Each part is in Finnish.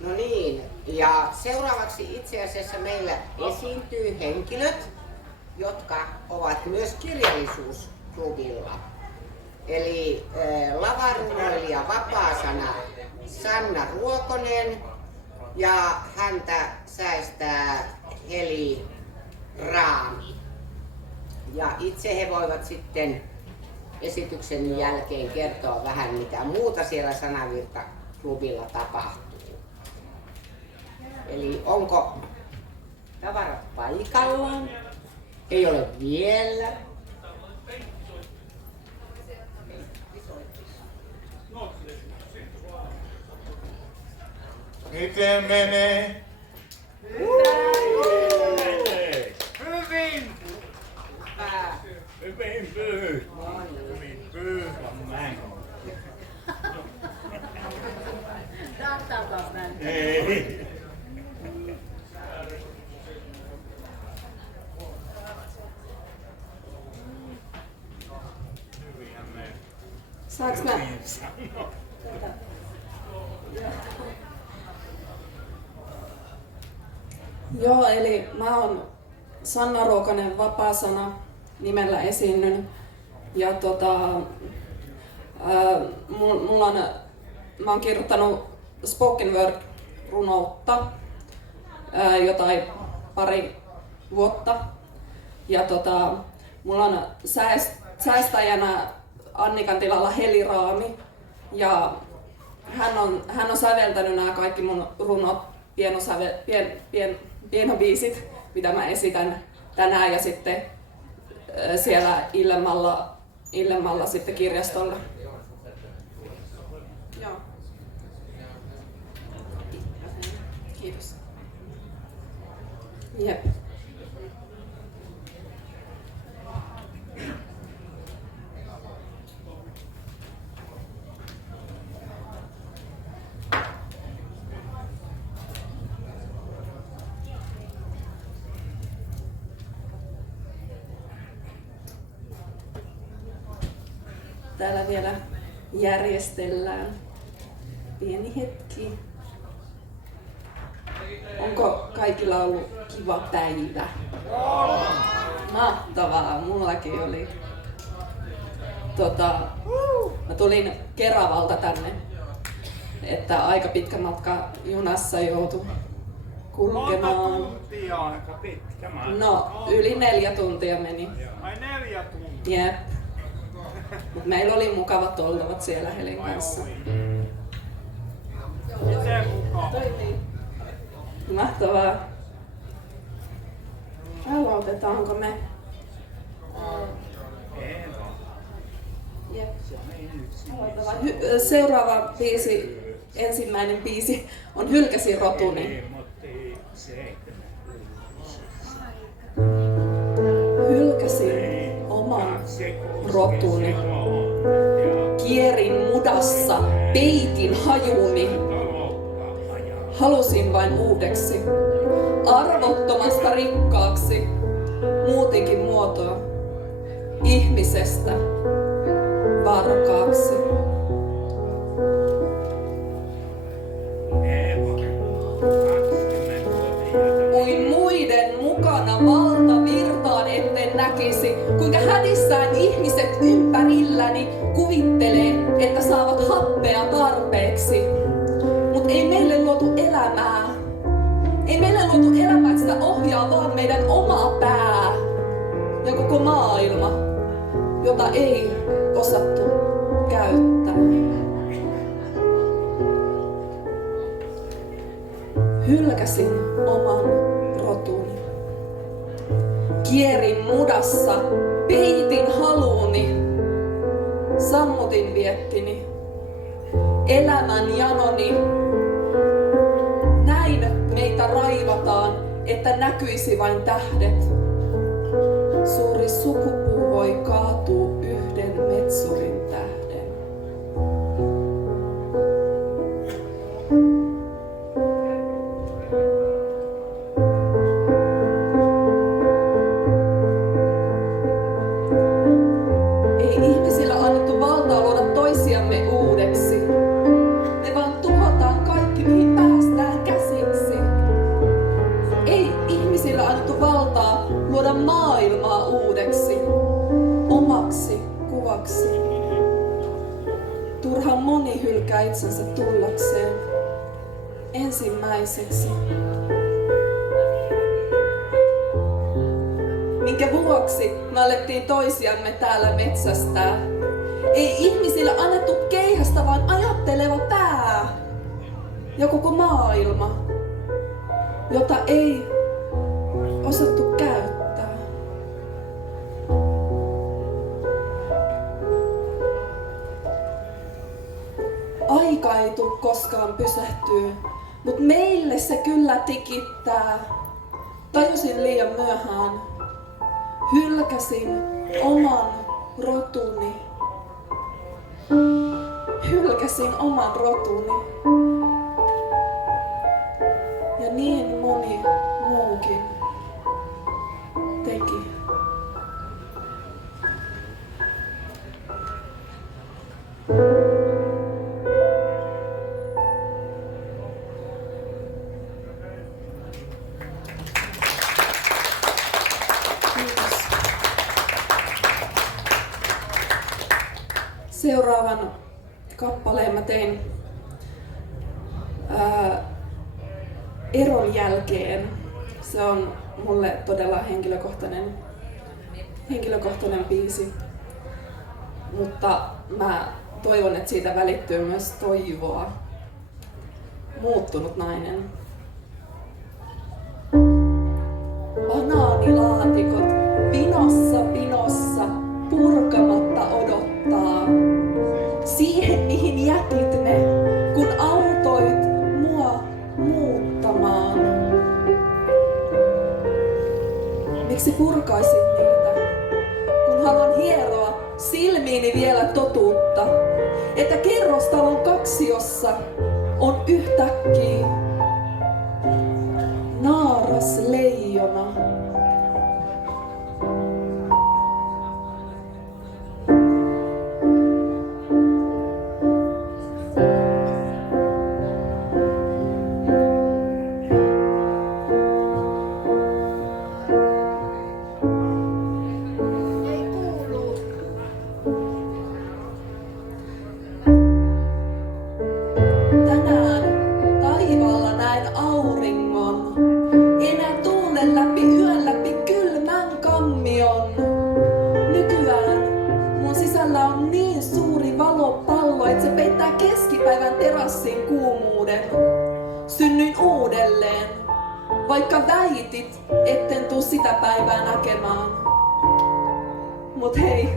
No niin, ja seuraavaksi itse asiassa meillä esiintyy henkilöt, jotka ovat myös kirjallisuusklubilla. Eli lavarunoilija Vapaasana Sanna Ruokonen ja häntä säestää Heli Raami. Ja itse he voivat sitten esityksen jälkeen kertoa vähän mitä muuta siellä Sanavirta-klubilla tapahtuu. Eli onko tavarat paikallaan? Ei ole vielä. Miten menee? Hyvin! Hyvin pyy. Hyvin pyy. Ei. Saanko mä? Joo, eli mä oon Sanna Ruokonen, Vapaasana nimellä esiinnyn. Ja mä oon kirjoittanut spoken word runoutta jotain pari vuotta. Ja mulla on säästäjänä Annikan tilalla Heli Raami. Ja hän on säveltänyt nämä kaikki mun runot, pienobiisit, mitä mä esitän tänään ja sitten siellä Illemmalla sitten kirjastolla. Joo. Kiitos. Jep. Täällä vielä järjestellään. Pieni hetki. Onko kaikilla ollut kiva päivä? Mahtavaa, mullakin oli. Mä tulin Keravalta tänne, että aika pitkä matka junassa joutui kulkemaan. Monta tuntia aika pitkä matka? No, yli 4 tuntia meni. Ai 4 tuntia? Jep. Mut meillä oli mukavat oltavat siellä Helin kanssa. Miten mukava? Mahtavaa. Aloitetaanko me? Jep. Aloitetaan. Seuraava biisi, ensimmäinen biisi on Hylkäsin rotuni. Hylkäsin oman rotuni. Kierin mudassa, peitin hajuni. Halusin vain uudeksi, arvottomasta rikkaaksi, muutenkin muotoa, ihmisestä varkaaksi. Kuin muiden mukana valtavirtaan etten näkisi, kuinka hädissään ihmiset ympärilläni kuvittelee, että saavat happea tarpeeksi. Mut ei meille luotu elämää. Ei meille luotu elämää, että sitä ohjaa vaan meidän oma pää ja koko maailma, jota ei osattu käyttää. Hylkäsin oman rotuni. Kierin mudassa, peitin haluuni, sammutin viettini, elämän janoni. Näin meitä raivataan, että näkyisi vain tähdet. Suuri sukupuu voi kaatua yhden metsurin tähden. Ei ihmisillä annettu valtaa luoda toisiamme uudeksi. Me vaan tuhotaan kaikki, mihin päästään elämänsä tullakseen ensimmäiseksi. Minkä vuoksi me alettiin toisiamme täällä metsästää. Ei ihmisille annettu keihästä, vaan ajatteleva pää ja koko maailma, jota ei osattu käyttää. Aika ei tule koskaan pysähtyä, mutta meille se kyllä tikittää. Tajusin liian myöhään. Hylkäsin oman rotuni. Hylkäsin oman rotuni. Ja niin moni muukin teki. Seuraavan kappaleen mä tein eron jälkeen. Se on mulle todella henkilökohtainen biisi. Mutta mä toivon, että siitä välittyy myös toivoa. Muuttunut nainen. Banaanilaatikot pinossa purkamatta odottaa. Siihen mihin jätit ne, kun autoit mua muuttamaan. Miksi purkaisit niitä, kun haluan hieroa silmiini vielä totuutta, että kerrostalon kaksiossa on yhtäkkiä naaras leijona. Synnyin uudelleen, vaikka väitit, etten tuu sitä päivää näkemään. Mut hei,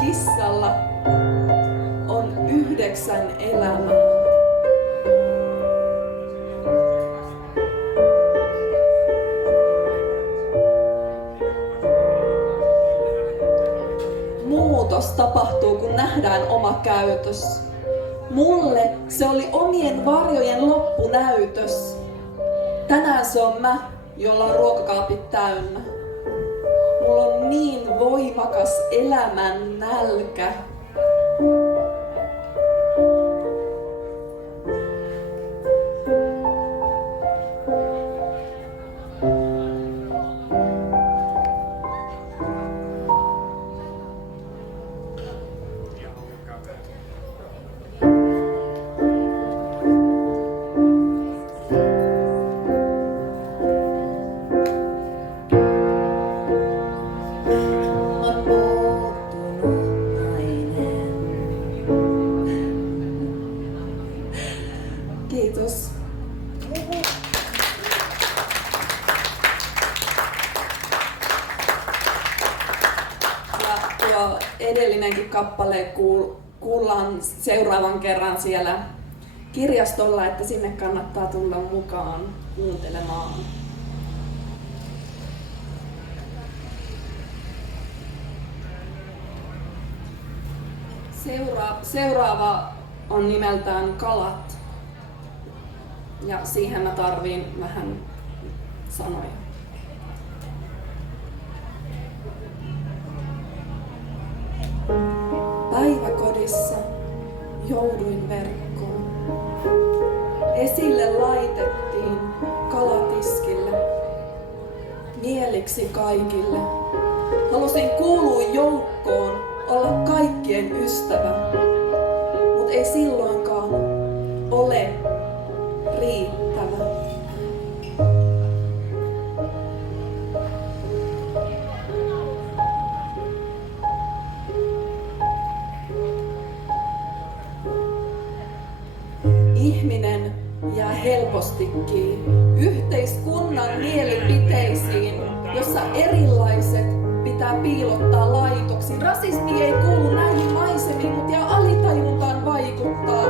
kissalla on 9 elämää. Muutos tapahtuu, kun nähdään oma käytös. Mulle se oli omien varjojen loppunäytös. Tänään se on mä, jolla on ruokakaapit täynnä. Mulla on niin voimakas elämän nälkä. Kiitos. Ja tuo edellinenkin kappale kuullaan seuraavan kerran siellä kirjastolla, että sinne kannattaa tulla mukaan kuuntelemaan. Seuraava on nimeltään Kalat. Ja siihen mä tarviin vähän sanoja. Päiväkodissa jouduin verkkoon. Esille laitettiin kalatiskille. Mieliksi kaikille. Halusin kuulua joukkoon, olla kaikkien ystävä. Mut ei silloinkaan ihminen jää helpostikin yhteiskunnan mielipiteisiin, jossa erilaiset pitää piilottaa laitoksiin. Rasismi ei kuulu näihin maisemiin, mutta ja alitajuntaan vaikuttaa.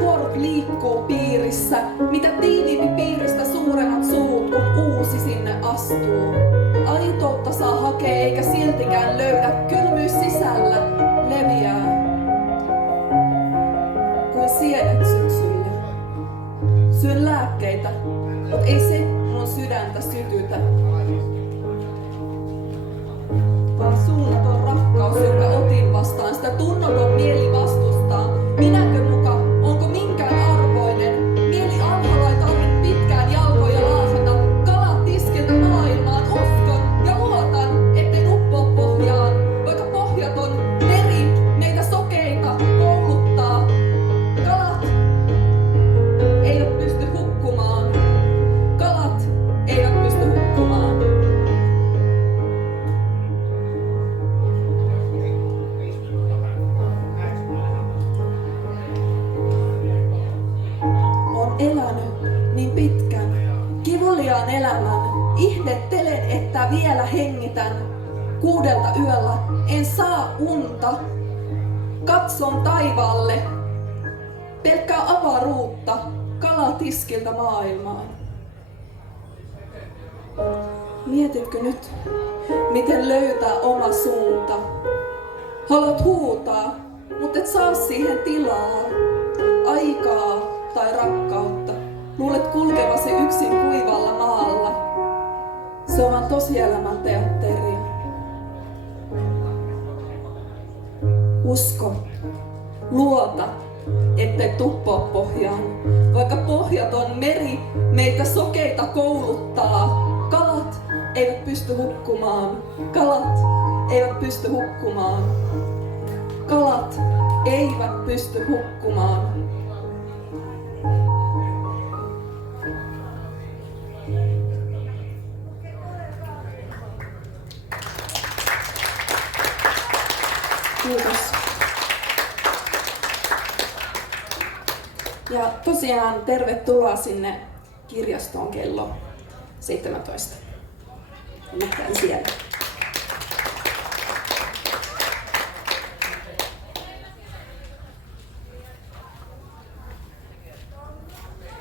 Juorut liikkuu piirissä, mitä tiiviimpi piiristä suuremmat suut, kun uusi sinne astuu. Aitoutta saa hakea eikä siltikään löydä, kylmyys sisällä leviää kuin sienet syksyllä. Syön lääkkeitä, mut ei se mun sydäntä sytytä. Vaan suunnaton rakkaus, jonka otin vastaan, sitä tunnoton mieli vastustaa. Minäkö muka, onko minkään arvoinen? Mieli alhaalla ei tarvitse pitkään jalkoja laahata. Kalat tiskiltä maailmaan, uskon ja luotan, etten uppoa pohjaan. Vaikka pohjaton meri meitä sokeita kouluttaa. Kalat eivät pysty hukkumaan. Kalat eivät pysty hukkumaan. Elänyt niin pitkän, kivuliaan elämän, ihmettelen, että vielä hengitän. 6 yöllä en saa unta, katson taivaalle, pelkkää avaruutta, kalatiskiltä maailmaan. Mietitkö nyt, miten löytää oma suunta? Haluat huutaa, mutta et saa siihen tilaa, aikaa tai rakkautta. Luulet kulkevasi yksin kuivalla maalla. Se on vaan tosielämän teatteria. Usko, luota, ettei tuppoa pohjaan. Vaikka pohjaton meri meitä sokeita kouluttaa. Kalat eivät pysty hukkumaan. Kalat eivät pysty hukkumaan. Kalat eivät pysty hukkumaan. Kiitos. Ja tosiaan tervetuloa sinne kirjastoon kello 17. Nähdään siellä.